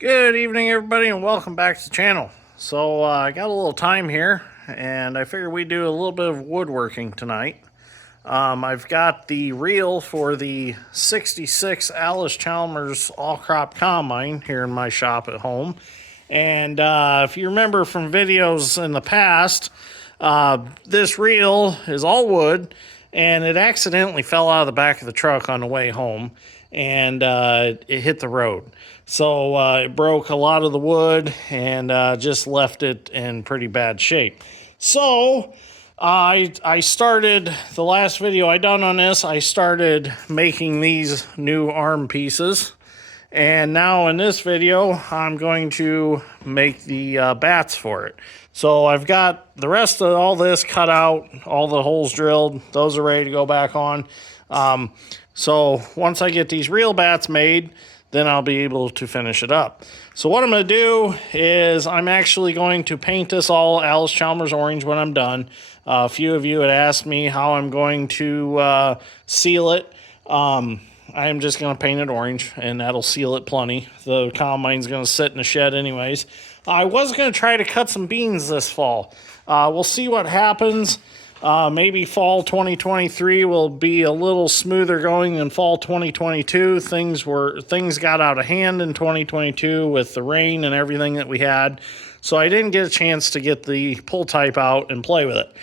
Good evening, everybody, and welcome back to the channel. I got a little time here, and I figured we'd do a little bit of woodworking tonight. I've got the reel for the 66 Allis-Chalmers all-crop combine here in my shop at home. And if you remember from videos in the past, this reel is all wood, and it accidentally fell out of the back of the truck on the way home, and it hit the road. It broke a lot of the wood and just left it in pretty bad shape. I started the last video I done on this. I started making these new arm pieces. And now in this video, I'm going to make the bats for it. So I've got the rest of all this cut out, all the holes drilled. Those are ready to go back on. So once I get these real bats made, then I'll be able to finish it up. So what I'm going to do is I'm actually going to paint this all Allis-Chalmers orange when I'm done. A few of you had asked me how I'm going to seal it. I'm just going to paint it orange, and that'll seal it plenty. The combine's going to sit in the shed anyways. I was going to try to cut some beans this fall. We'll see what happens. Maybe fall 2023 will be a little smoother going than fall 2022. Things got out of hand in 2022 with the rain and everything that we had. So I didn't get a chance to get the pull type out and play with it.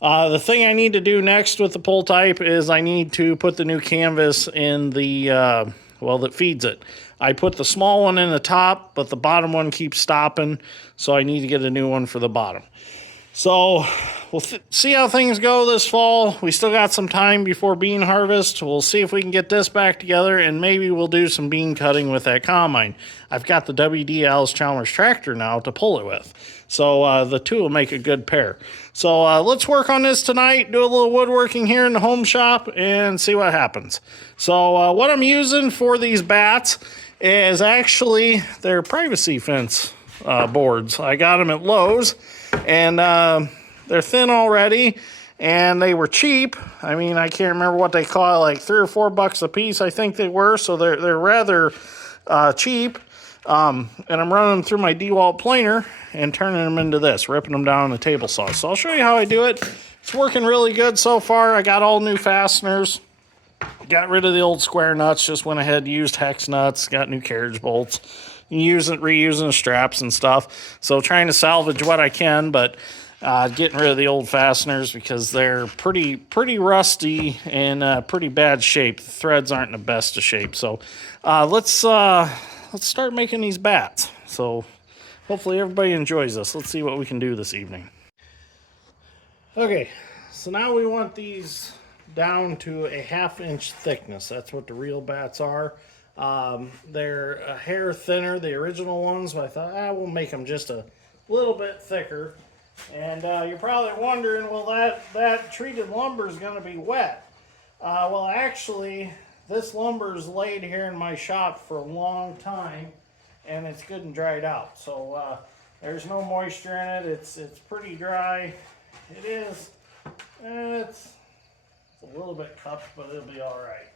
The thing I need to do next with the pull type is I need to put the new canvas in the, that feeds it. I put the small one in the top, but the bottom one keeps stopping, so I need to get a new one for the bottom. So we'll see how things go this fall. We still got some time before bean harvest. We'll see if we can get this back together, and maybe we'll do some bean cutting with that combine. I've got the WD Allis-Chalmers tractor now to pull it with. So the two will make a good pair. So let's work on this tonight, do a little woodworking here in the home shop, and see what happens. So what I'm using for these bats is actually their privacy fence boards. I got them at Lowe's, and they're thin already, and they were cheap. I mean, I can't remember what they cost, like $3 or $4 a piece, I think they were. So they're rather cheap. And I'm running them through my DeWalt planer and turning them into this, ripping them down on the table saw. So I'll show you how I do it. It's working really good so far. I got all new fasteners. Got rid of the old square nuts. Just went ahead and used hex nuts. Got new carriage bolts. Reusing straps and stuff. So trying to salvage what I can, but getting rid of the old fasteners because they're pretty rusty and pretty bad shape. The threads aren't in the best of shape. So let's start making these bats. So hopefully everybody enjoys this. Let's see what we can do this evening. Okay, so now we want these down to a 1/2 inch thickness. That's what the real bats are. They're a hair thinner, the original ones, but I thought, we'll make them just a little bit thicker. And you're probably wondering, well, that treated lumber is going to be wet. Well, actually, this lumber is laid here in my shop for a long time, and it's good and dried out. So there's no moisture in it. It's pretty dry. It is. It's a little bit cupped, but it'll be all right.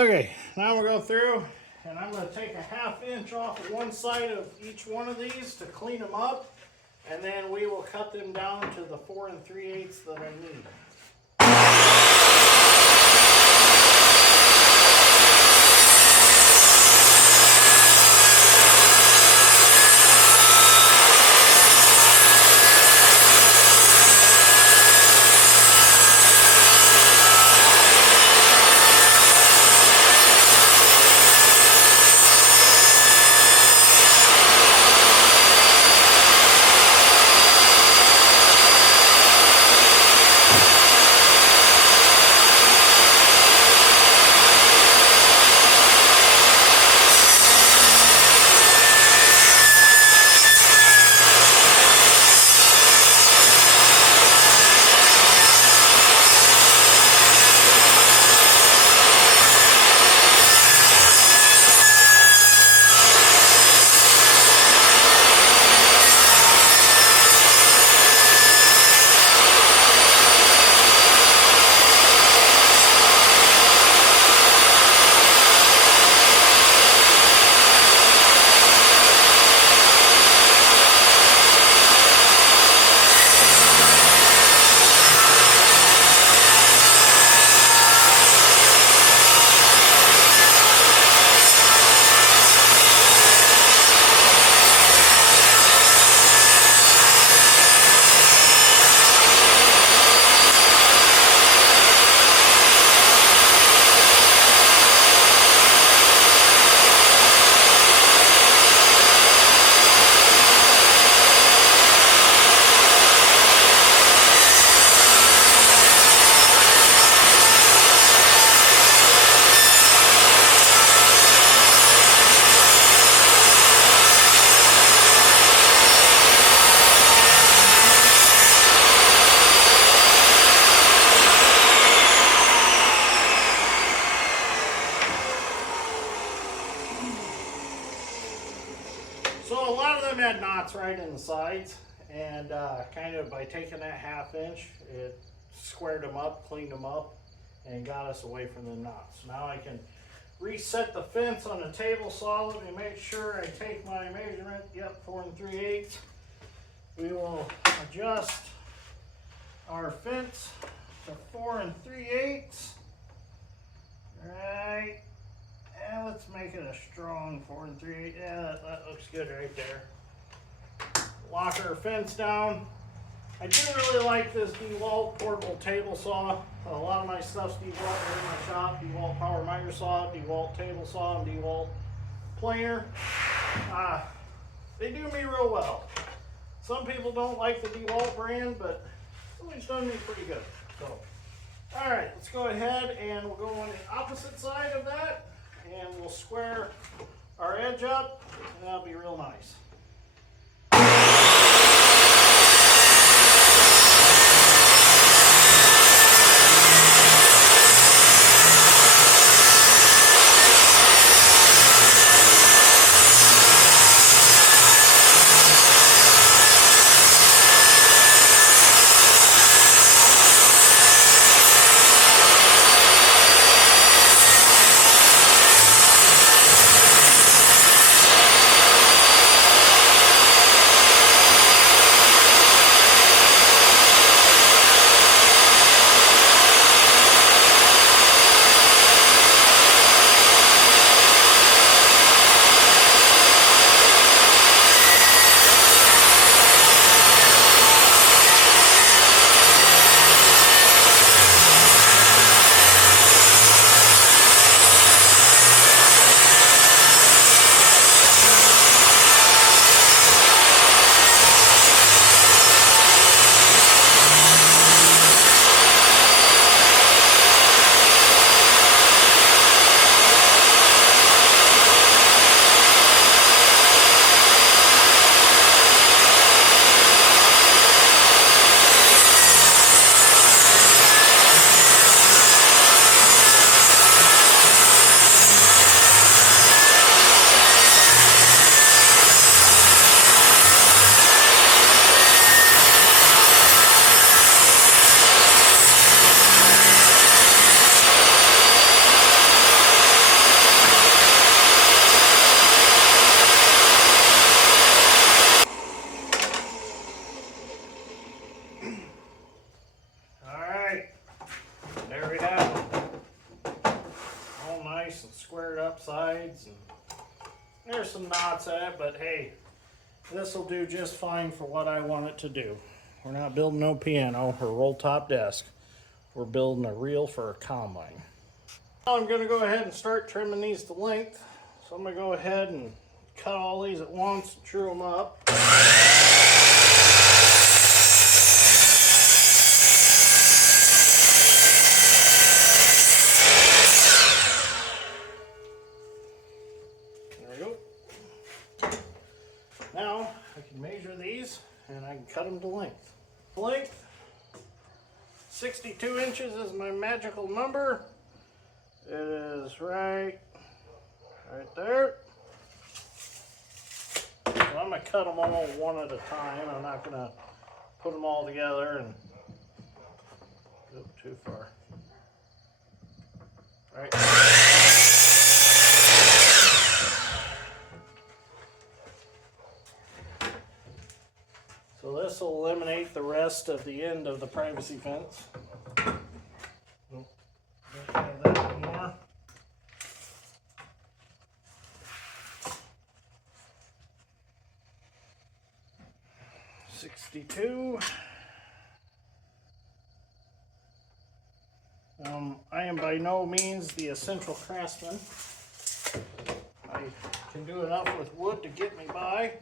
Okay, now we'll go through and I'm going to take a 1/2 inch off of one side of each one of these to clean them up, and then we will cut them down to the 4 3/8 that I need. So a lot of them had knots right in the sides, and kind of by taking that 1/2 inch, it squared them up, cleaned them up, and got us away from the knots. Now I can reset the fence on the table saw. Let me make sure I take my measurement. Yep, 4 3/8. We will adjust our fence to 4 3/8. Right. And let's make it a strong 4 3/8. Yeah, that looks good right there. Lock our fence down. I do really like this DeWalt portable table saw. A lot of my stuff's DeWalt here in my shop. DeWalt power miter saw, DeWalt table saw, and DeWalt planer. They do me real well. Some people don't like the DeWalt brand, but it's always done me pretty good. So, all right, let's go ahead and we'll go on the opposite side of that, and we'll square our edge up, and that'll be real nice. some knots at it, but hey, this will do just fine for what I want it to do. We're not building no piano or roll top desk. We're building a reel for a combine. Now I'm going to go ahead and start trimming these to length. So I'm going to go ahead and cut all these at once and true them up. There we go. Now I can measure these and I can cut them to length. Length, 62 inches is my magical number. It is right there. So I'm going to cut them all one at a time. I'm not going to put them all together and go too far. Right. So this will eliminate the rest of the end of the privacy fence. Nope. Don't have that anymore. $62. I am by no means the essential craftsman. I can do enough with wood to get me by.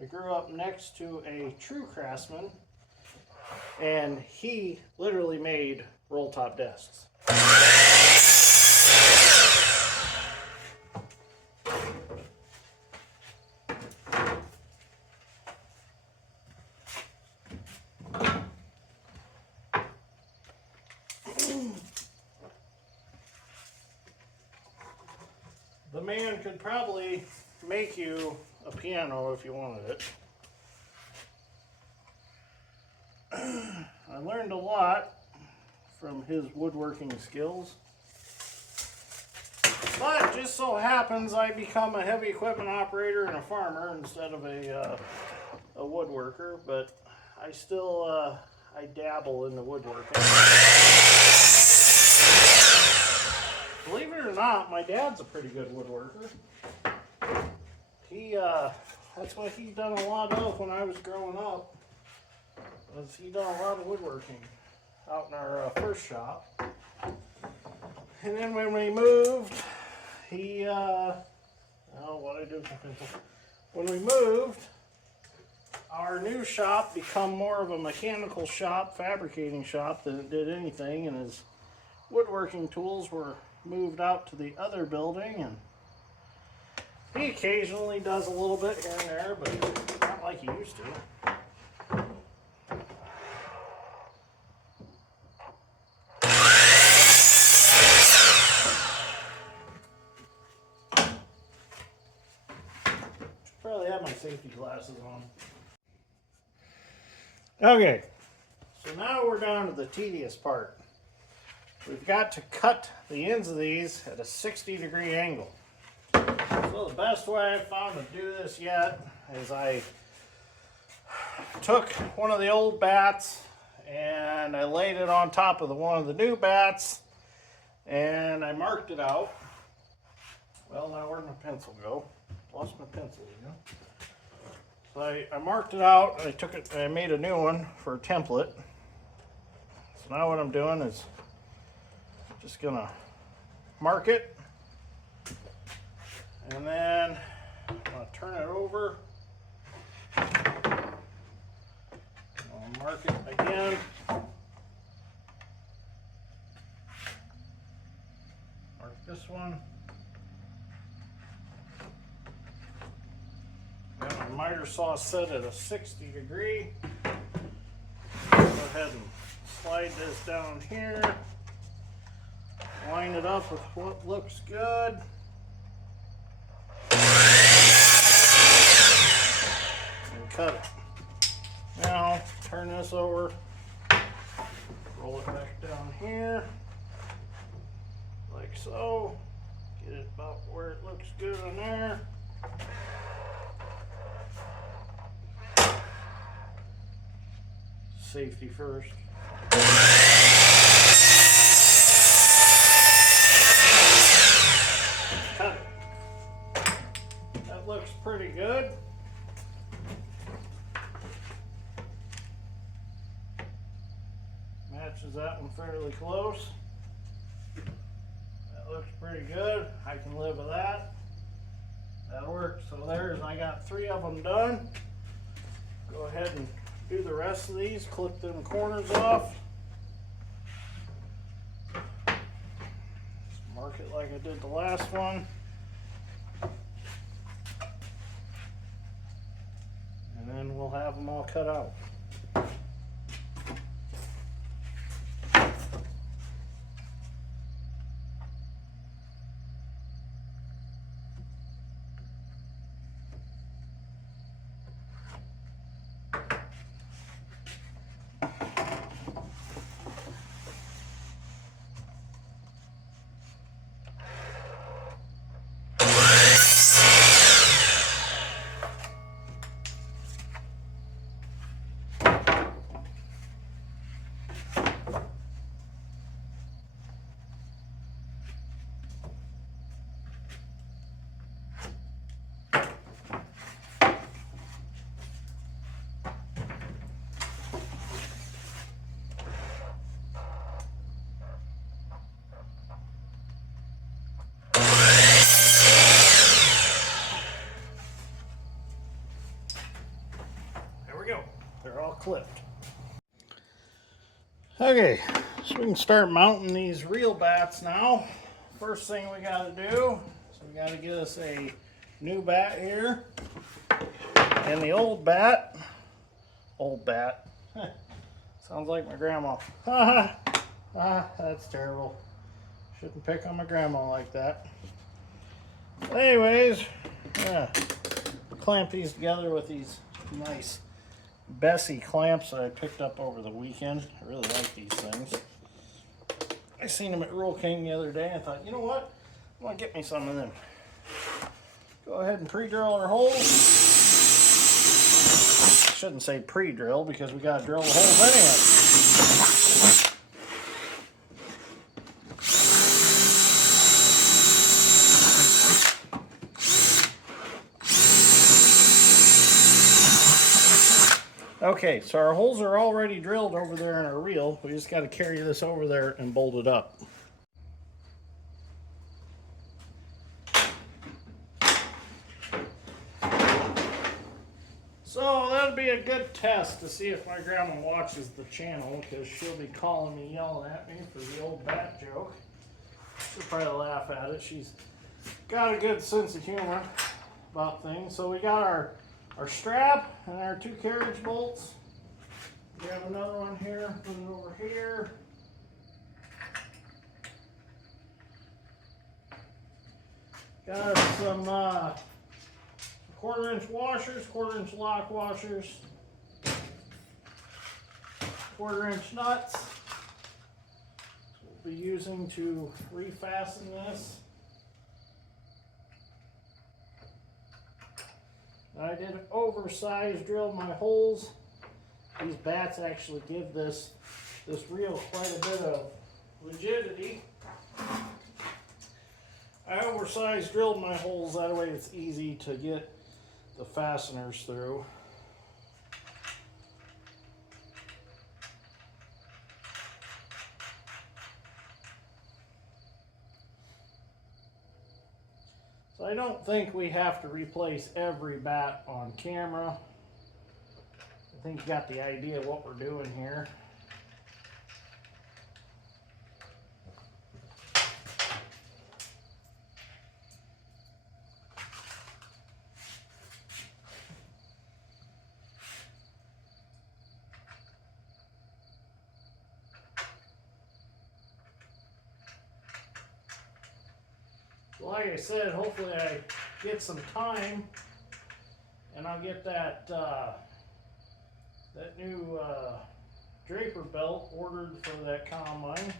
I grew up next to a true craftsman, and he literally made roll top desks. The man could probably make you a piano if you wanted it. I learned a lot from his woodworking skills. But just so happens I become a heavy equipment operator and a farmer instead of a woodworker, but I still I dabble in the woodworking. Believe it or not, my dad's a pretty good woodworker. That's what he done a lot of when I was growing up. He done a lot of woodworking out in our first shop. And then when we moved, when we moved, our new shop become more of a mechanical shop, fabricating shop than it did anything, and his woodworking tools were moved out to the other building, and he occasionally does a little bit here and there, but not like he used to. Should probably have my safety glasses on. Okay, so now we're down to the tedious part. We've got to cut the ends of these at a 60-degree angle. So the best way I've found to do this yet is I took one of the old bats and I laid it on top of one of the new bats and I marked it out. Well, now where'd my pencil go? Lost my pencil, you know. So I marked it out and I took it and I made a new one for a template. So now what I'm doing is just gonna mark it, and then I'm gonna turn it over. I'll mark it again. Mark this one. Got my miter saw set at a 60 degree. Go ahead and slide this down here. Line it up with what looks good. And cut it. Now, turn this over. Roll it back down here. Like so. Get it about where it looks good on there. Safety first. it looks pretty good. Matches that one fairly close. That looks pretty good. I can live with that. That works. So I got 3 of them done. Go ahead and do the rest of these. Clip them corners off. Just mark it like I did the last one. And then we'll have them all cut out. They're all clipped. Okay, so we can start mounting these reel bats now. First thing we got to do is we got to get us a new bat here. And the old bat, sounds like my grandma. That's terrible. Shouldn't pick on my grandma like that. Anyways, clamp these together with these nice Bessie clamps that I picked up over the weekend. I really like these things. I seen them at Rural King the other day and I thought, you know what? I want to get me some of them. Go ahead and pre-drill our holes. I shouldn't say pre-drill because we got to drill the holes anyway. Okay, so our holes are already drilled over there in our reel. We just got to carry this over there and bolt it up. So that'll be a good test to see if my grandma watches the channel, because she'll be calling me, yelling at me for the old bat joke. She'll probably laugh at it. She's got a good sense of humor about things. So we got our strap and our 2 carriage bolts. We have another one here, put it over here. Got some 1/4 inch washers, 1/4 inch lock washers, 1/4 inch nuts. We'll be using to refasten this. I did oversized drill my holes. These bats actually give this reel quite a bit of rigidity. I oversized drilled my holes, that way it's easy to get the fasteners through. So I don't think we have to replace every bat on camera. I think you got the idea of what we're doing here. Like I said, hopefully I get some time and I'll get that that new draper belt ordered for that combine,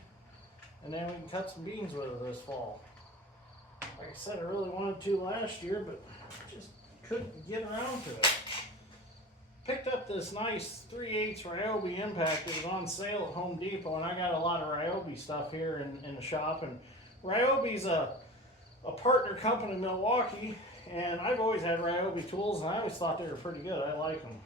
and then we can cut some beans with it this fall. Like I said, I really wanted to last year, but just couldn't get around to it. Picked up this nice 3/8 Ryobi impact. It was on sale at Home Depot, and I got a lot of Ryobi stuff here in the shop. And Ryobi's a partner company in Milwaukee, And I've always had Ryobi tools, and I always thought they were pretty good. I like them.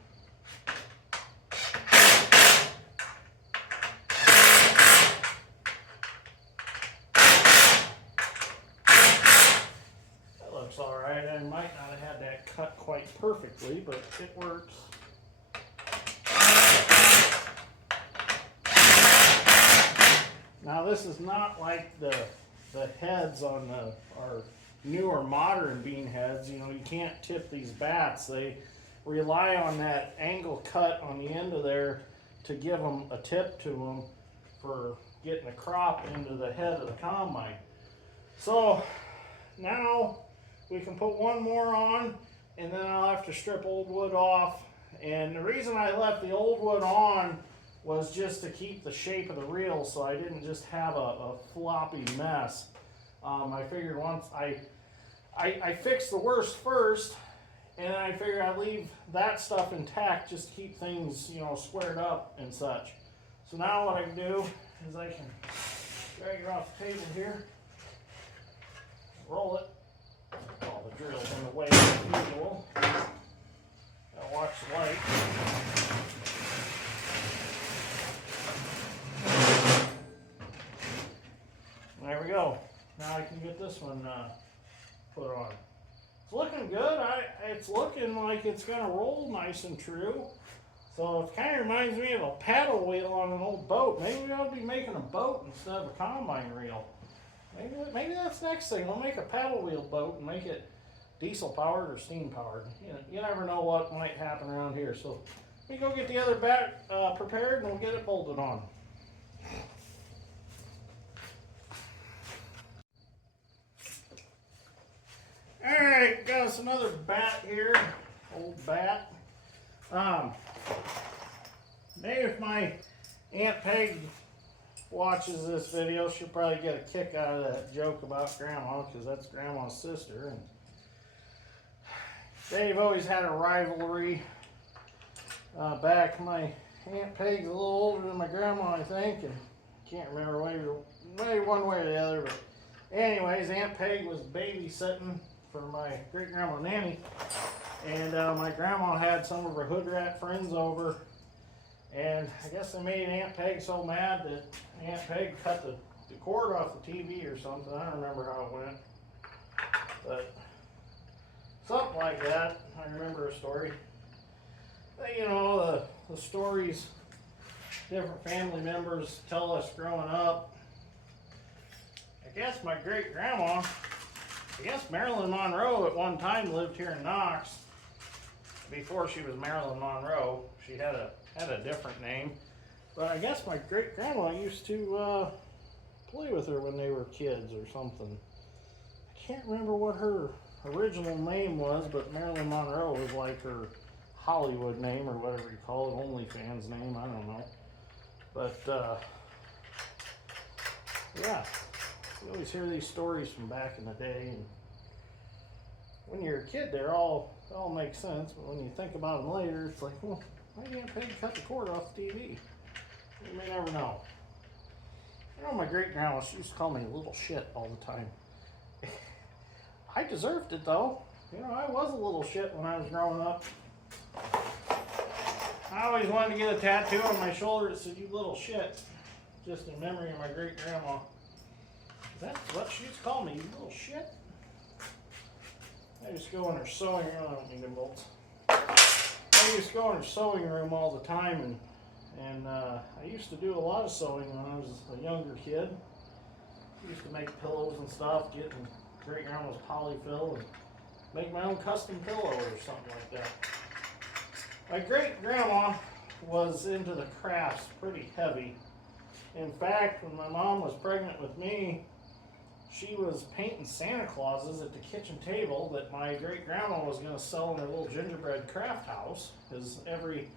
That looks all right. I might not have had that cut quite perfectly, but it works. Now this is not like the heads on our newer modern bean heads. You know, you can't tip these bats. They rely on that angle cut on the end of there to give them a tip to them for getting a crop into the head of the combine. So now we can put one more on, and then I'll have to strip old wood off. And the reason I left the old wood on was just to keep the shape of the reel, so I didn't just have a floppy mess. I figured once I fixed the worst first, and I figured I'd leave that stuff intact just to keep things, you know, squared up and such. So now what I can do is I can drag it off the table here, roll it. All the drill's in the way as usual. Gotta watch the light. There we go. Now I can get this one put on. It's looking good. It's looking like it's going to roll nice and true. So it kind of reminds me of a paddle wheel on an old boat. Maybe we ought to be making a boat instead of a combine reel. Maybe that's the next thing. We'll make a paddle wheel boat and make it diesel powered or steam powered. You never know what might happen around here. So let me go get the other bat prepared, and we'll get it bolted on. Alright, got us another bat here, old bat. Maybe if my Aunt Peg watches this video, she'll probably get a kick out of that joke about Grandma, because that's Grandma's sister. And they've always had a rivalry back. My Aunt Peg's a little older than my grandma, I think, and can't remember maybe one way or the other. But anyways, Aunt Peg was babysitting for my great-grandma Nanny, and my grandma had some of her hood rat friends over, and I guess they made Aunt Peg so mad that Aunt Peg cut the cord off the TV or something. I don't remember how it went, but something like that. I remember a story. But, you know, the stories different family members tell us growing up. I guess my great-grandma, Marilyn Monroe at one time lived here in Knox. Before she was Marilyn Monroe, she had a different name. But I guess my great-grandma used to play with her when they were kids or something. I can't remember what her original name was, but Marilyn Monroe was like her Hollywood name, or whatever you call it, OnlyFans name, I don't know. But yeah, you always hear these stories from back in the day, and when you're a kid, they all make sense, but when you think about them later, it's like, well, why didn't Aunt Peg cut the cord off the TV? You may never know. You know, my great-grandma, she used to call me a little shit all the time. I deserved it, though. You know, I was a little shit when I was growing up. I always wanted to get a tattoo on my shoulder that said, "You little shit," just in memory of my great-grandma. That's what she used to call me, "You little shit." I used to go in her sewing room. I don't need them bolts. I used to go in her sewing room all the time, and I used to do a lot of sewing when I was a younger kid. I used to make pillows and stuff, get in great-grandma's polyfill, and make my own custom pillow or something like that. My great-grandma was into the crafts pretty heavy. In fact, when my mom was pregnant with me, she was painting Santa Clauses at the kitchen table that my great-grandma was going to sell in her little gingerbread craft house. Because every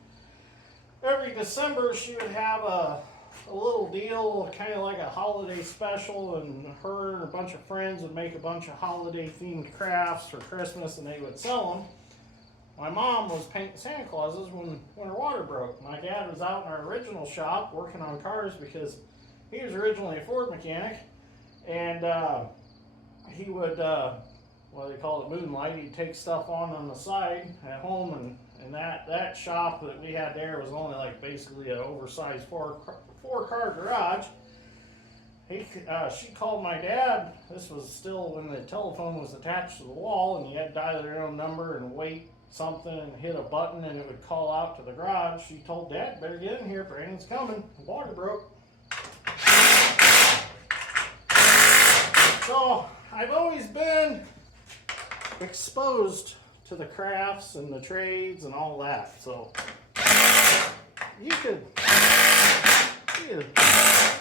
December she would have a little deal, kind of like a holiday special, and her and a bunch of friends would make a bunch of holiday-themed crafts for Christmas, and they would sell them. My mom was painting Santa Clauses when her water broke. My dad was out in our original shop working on cars because he was originally a Ford mechanic, and he would what they call it, moonlight. He'd take stuff on the side at home, and that shop that we had there was only like basically an oversized four-car garage. She called my dad. This was still when the telephone was attached to the wall, and you had to dial your own number and wait something and hit a button, and it would call out to the garage. She told Dad, "Better get in here, Brandon's coming. The water broke." So I've always been exposed to the crafts and the trades and all that. So you could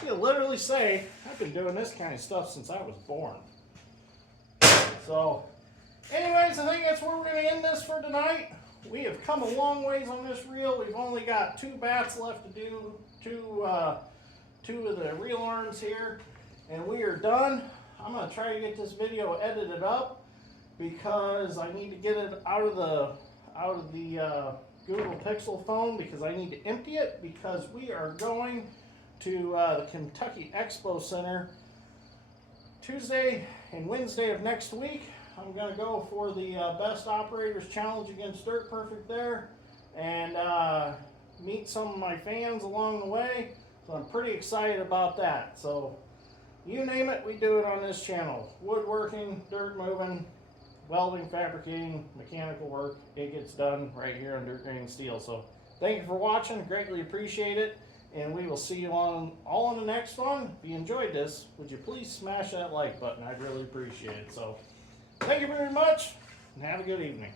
literally say I've been doing this kind of stuff since I was born. So anyways, I think that's where we're going to end this for tonight. We have come a long ways on this reel. We've only got 2 bats left to do, two of the reel arms here, and we are done. I'm going to try to get this video edited up because I need to get it out of the Google Pixel phone, because I need to empty it, because we are going to the Kentucky Expo Center Tuesday and Wednesday of next week. I'm going to go for the Best Operators Challenge against Dirt Perfect there, and meet some of my fans along the way. So I'm pretty excited about that. So you name it, we do it on this channel. Woodworking, dirt moving, welding, fabricating, mechanical work, it gets done right here on Dirt Grinding Steel. So thank you for watching, greatly appreciate it, and we will see you all on the next one. If you enjoyed this, would you please smash that like button? I'd really appreciate it. So thank you very much, and have a good evening.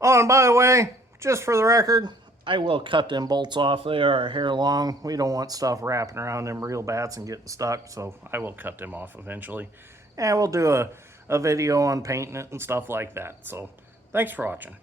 Oh, and by the way, just for the record, I will cut them bolts off. They are a hair long. We don't want stuff wrapping around them reel bats and getting stuck, so I will cut them off eventually. And we'll do a video on painting it and stuff like that. So thanks for watching.